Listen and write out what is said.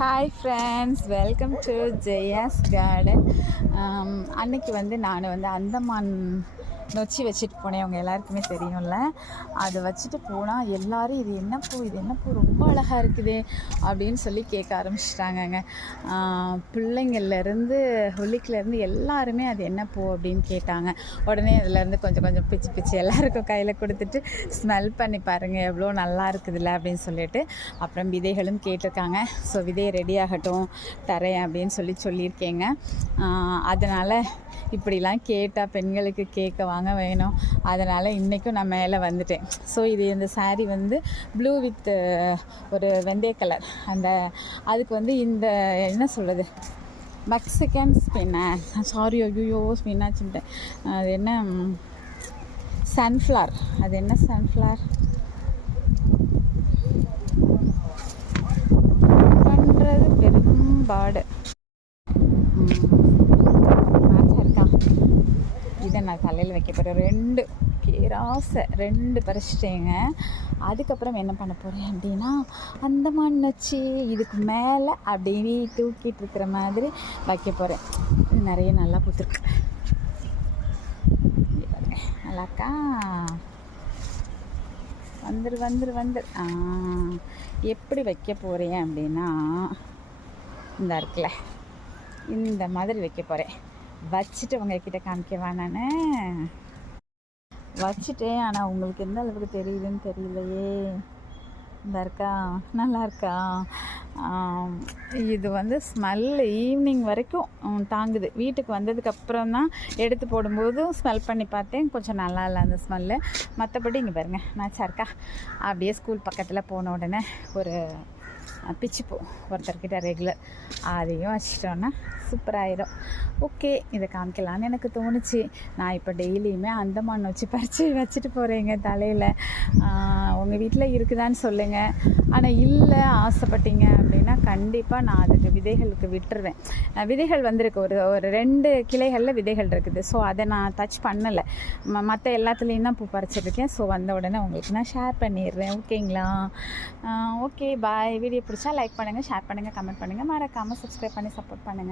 Hi friends welcome to Jaya's garden அன்னைக்கு வந்து நான் வந்து அந்தமான் நொச்சி வச்சுட்டு போனேன். அவங்க எல்லாருக்குமே தெரியும்ல. அதை வச்சுட்டு போனால் எல்லாரும் இது என்ன பூ? இது என்ன பூ? ரொம்ப அழகாக இருக்குது. அப்படின்னு சொல்லி கேட்க ஆரம்பிச்சிட்டாங்கங்க. பிள்ளைங்கள்லேருந்து ஹொலிக்கிலேருந்து எல்லாருமே அது என்ன பூ? அப்படின்னு கேட்டாங்க. உடனே அதுலேருந்து கொஞ்சம் கொஞ்சம் பிச்சு பிச்சு எல்லாருக்கும் கையில் கொடுத்துட்டு ஸ்மெல் பண்ணி பாருங்கள் எவ்வளோ நல்லா இருக்குதுல்ல அப்படின்னு சொல்லிட்டு அப்புறம் விதைகளும் கேட்டிருக்காங்க. ஸோ விதை ரெடி ஆகட்டும் தரேன் அப்படின்னு சொல்லி சொல்லியிருக்கேங்க. அதனால் இப்படிலாம் கேட்டால் பெண்களுக்கு கேட்க வாங்க வேணும். அதனால் இன்றைக்கும் நான் மேலே வந்துட்டேன். ஸோ இது இந்த சாரீ வந்து ப்ளூ வித் ஒரு வெந்தய கலர் அந்த அதுக்கு வந்து இந்த என்ன சொல்கிறது மெக்சிகன் ஸ்பின்னா சாரி ஐயோ ஸ்பின்னாச்சுட்டேன் அது என்ன சன்ஃப்ளவர் அது என்ன சன்ஃப்ளவர் பண்ணுறது பெரும்பாடு. இருக்கா? இதை நான் தலையில் வைக்க போகிறேன் ரெண்டு கேராசை ரெண்டு பறிச்சிட்டேங்க அதுக்கப்புறம் என்ன பண்ண போகிறேன் அப்படின்னா அந்த மண் வச்சு இதுக்கு மேலே அப்படியே தூக்கிட்டு இருக்கிற மாதிரி வைக்க போகிறேன் நிறைய நல்லா பூத்துருக்கு. நல்லாக்கா வந்துரு வந்துரு வந்துரு. ஆ எப்படி வைக்க போகிறேன் அப்படின்னா இந்த இருக்குல்ல இந்த மாதிரி வைக்க போகிறேன் வச்சுட்டு உங்ககிட்ட காமிக்கவா நான்? வச்சுட்டேன் ஆனால் உங்களுக்கு எந்த அளவுக்கு தெரியுதுன்னு தெரியலையே. இந்த இருக்கா? நல்லா இருக்கா? இது வந்து ஸ்மெல் ஈவினிங் வரைக்கும் தாங்குது. வீட்டுக்கு வந்ததுக்கப்புறம் தான் எடுத்து போடும்போதும் ஸ்மெல் பண்ணி பார்த்தேன். கொஞ்சம் நல்லா இல்லை அந்த ஸ்மெல்லு மற்றபடி இங்கே பாருங்கள் மேட்சாக இருக்கா அப்படியே ஸ்கூல் பக்கத்தில் போன உடனே ஒரு பிச்சிப்பூ ஒருத்தர்கிட்ட ரெகுலர் அதையும் வச்சிட்டோன்னா சூப்பராகிடும் ஓகே இதை காமிக்கலான்னு எனக்கு தோணுச்சு. நான் இப்போ டெய்லியுமே அந்தமான் வச்சு பறித்து வச்சுட்டு போகிறேங்க தலையில். உங்கள் வீட்டில் இருக்குதான்னு சொல்லுங்கள் ஆனால் இல்லை ஆசைப்பட்டீங்க அப்படின்னா கண்டிப்பாக நான் அதுக்கு விதைகளுக்கு விட்டுருவேன். விதைகள் வந்திருக்கு. ஒரு ஒரு ரெண்டு கிளைகளில் விதைகள் இருக்குது. ஸோ அதை நான் டச் பண்ணலை. மற்ற எல்லாத்துலேயும் தான் பூ பறிச்சிருக்கேன். ஸோ வந்த உடனே உங்களுக்கு நான் ஷேர் பண்ணிடுறேன். ஓகேங்களா ஓகே பாய் வீடியோ பிடிச்சா லைக் பண்ணுங்கள் ஷேர் பண்ணுங்கள் கமெண்ட் பண்ணுங்கள் மறக்காமல் சப்ஸ்கிரைப் பண்ணி சப்போர்ட் பண்ணுங்கள்